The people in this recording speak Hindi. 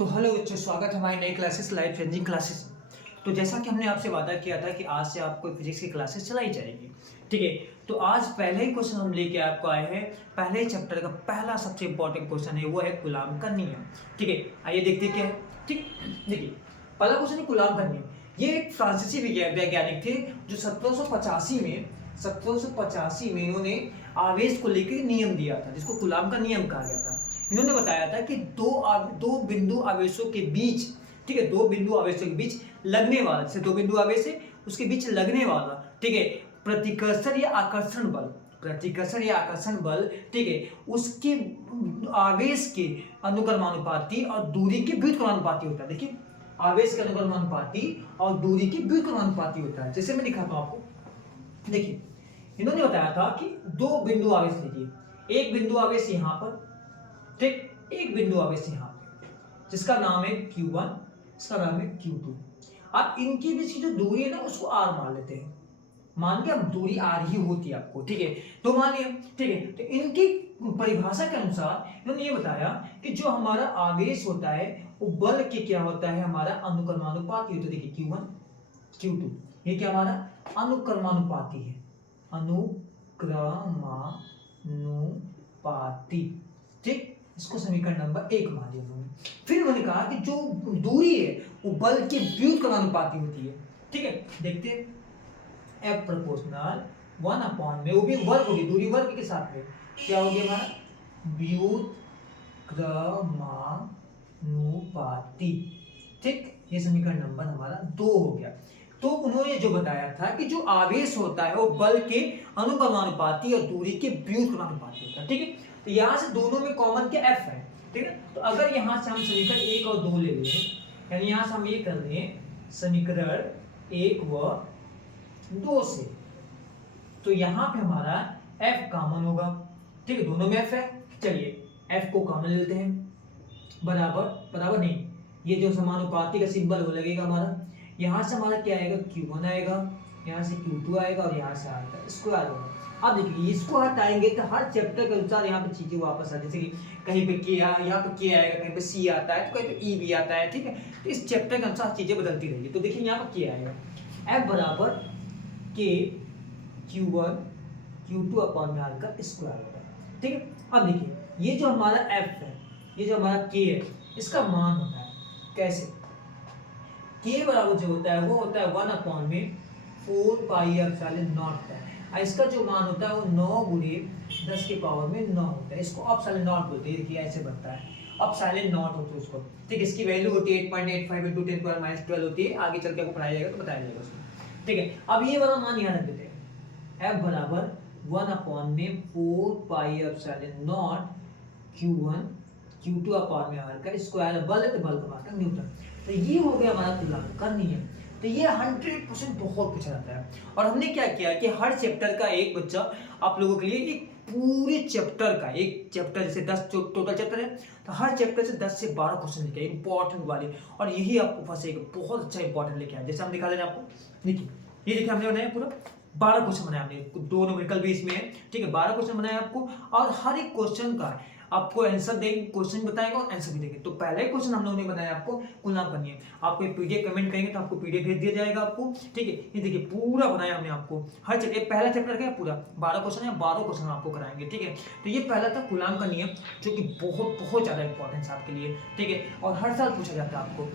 तो हेलो बच्चों, स्वागत है हमारी नई क्लासेस लाइफ चेंजिंग क्लासेस। तो जैसा कि हमने आपसे वादा किया था कि आज से आपको फिजिक्स की क्लासेस चलाई जाएगी, ठीक है। तो आज पहले ही क्वेश्चन हम लेके आपको आए हैं। पहले चैप्टर का पहला सबसे इंपॉर्टेंट क्वेश्चन है, वो है कूलाम का नियम। ठीक है, आइए देखते हैं क्या है। ठीक, देखिए पहला क्वेश्चन है कूलाम का नियम। ये एक फ्रांसीसी वैज्ञानिक थे जो 1785 में इन्होंने आवेश को लेकर नियम दिया था, जिसको कूलाम का नियम कहा गया था। इन्होंने बताया था कि दो बिंदु आवेशों के बीच, ठीक है, दो बिंदु आवेशों के बीच लगने वाला, जैसे दो बिंदु आवेश है उसके बीच लगने वाला, ठीक है, प्रतिकर्षण या आकर्षण बल, ठीक है, उसके आवेश के अनुक्रमानुपाती और दूरी के व्युत्क्रमानुपाती होता है। देखिए, आवेश के अनुक्रमानुपाती और दूरी के व्युत्क्रमानुपाती होता है। जैसे मैं दिखाता हूं आपको, देखिए इन्होंने बताया था कि दो बिंदु आवेश लीजिए, एक बिंदु आवेश यहां पर, ठीक, एक बिंदु आवेश यहां पे जिसका नाम है Q1, इसका नाम है Q2। अब इनके बीच की जो दूरी है ना, उसको R मान लेते हैं। मान के अब दूरी R ही होती है आपको, ठीक है, तो मान लिया, ठीक है। तो इनकी परिभाषा के अनुसार इन्होंने ये बताया कि जो हमारा आवेश होता है वो बल के क्या होता है, हमारा अनुक्रमानुपाती होता है। देखिए Q1 Q2, ये क्या हमारा अनुक्रमानुपाती है, अनुक्रमानुपाती, ठीक। इसको समीकरण नंबर 1 मान लिया उन्होंने। फिर उन्होंने कहा कि जो दूरी है वो बल के व्युत्क्रमानुपाती होती है, ठीक है। देखते हैं, F प्रोपोर्शनल 1 अपॉन में, वो भी वर्ग होगी, दूरी वर्ग के साथ में क्या हो गया हमारा व्युत्क्रमानुपाती, ठीक। ये समीकरण नंबर हमारा 2 हो गया। तो उन्होंने जो बताया था कि जो आवेश होता है वो बल के अनुक्रमानुपाती और दूरी के व्युत्क्रमानुपाती होता है, ठीक है। तो यहां से दोनों में कॉमन क्या F है, ठीक है। तो अगर यहां से हम समीकरण 1 और 2 ले लें, यानी यहां से हम ये कर लें समीकरण 1 व 2 से, तो यहां पे हमारा F कॉमन होगा, ठीक है, दोनों में F है। चलिए F को कॉमन लेते हैं, बराबर नहीं, ये जो समानुपाती का सिंबल वो लगेगा हमारा, यहां से हमारा क्या आएगा Q1 आएगा, यहां से Q2 आएगा और यहां से आएगा स्क्वायर होगा। अब देखिए इसको हटाएंगे तो हर चैप्टर के अनुसार यहाँ पे चीजें वापस आ, जैसे कि कहीं पे K, यहाँ पे K आएगा, कहीं पे C आता है, तो कहीं पे E भी आता है, ठीक है। तो इस चैप्टर के अनुसार चीजें बदलती रहेगी। तो देखिए यहाँ पे K आएगा, F बराबर K Q1 Q2 अपॉन में आर का स्क्वायर होगा, ठीक है। अब देखिए ये जो हमारा F है, ये जो हमारा K है, इसका मान होता है कैसे, K बराबर जो होता है वो होता है 1 अपॉन में 4 पाई एप्सिलॉन नॉट है। इसका जो मान होता है वो 9 गुणे 10 की पावर में 9 होता है। इसको एप्सिलॉन नॉट बोलते हैं। देखिए ऐसे बनता है, एप्सिलॉन नॉट होता है उसको, ठीक। इसकी वैल्यू होती है 8.85 × 10⁻12 होती है। आगे चल के आपको पढ़ाया जाएगा तो बताया जाएगा उसको, ठीक है। अब ये वाला मान यहाँ रख देते हैं, F बराबर 1 अपॉन में 4 pi epsilon not Q1 Q2 upon में आर का स्क्वायर, बल है तो बल का मान का न्यूटन। तो ये हो गया हमारा कूलाम का नियम। तो ये 100% बहुत पूछा जाता है। और हमने क्या किया कि हर चैप्टर का एक बच्चा आप लोगों के लिए एक पूरे चैप्टर का, एक चैप्टर जैसे 10 टोटल चैप्टर है, तो हर चैप्टर से 10 से 12 क्वेश्चन लेके इंपॉर्टेंट वाले, और यही आपको फंसेगा, बहुत अच्छा इंपॉर्टेंट लेके आए। जैसे हम दिखा दें आपको, देखिए ये देखिए हमने बनाया पूरा 12 क्वेश्चन बनाया हमने, 2 न्यूमेरिकल भी इसमें है, ठीक है। 12 क्वेश्चन बनाए आपको, और हर एक क्वेश्चन का आपको आंसर देंगे, क्वेश्चन बताएंगे और आंसर भी देंगे। तो पहले क्वेश्चन हम लोगों ने बनाया आपको कूलाम का नियम, आपको पीडीएफ कमेंट करेंगे तो आपको पीडीएफ भेज दिया जाएगा आपको, ठीक है। ये देखिए पूरा बनाया हमने आपको, हर चैप्टर, पहला चैप्टर का है पूरा 12 क्वेश्चन है, 12 क्वेश्चन आपको कराएंगे, ठीक है। तो ये पहला था कूलाम का नियम, जो कि बहुत बहुत ज्यादा इंपॉर्टेंट है आपके लिए, ठीक है, और हर साल पूछा जाता है आपको।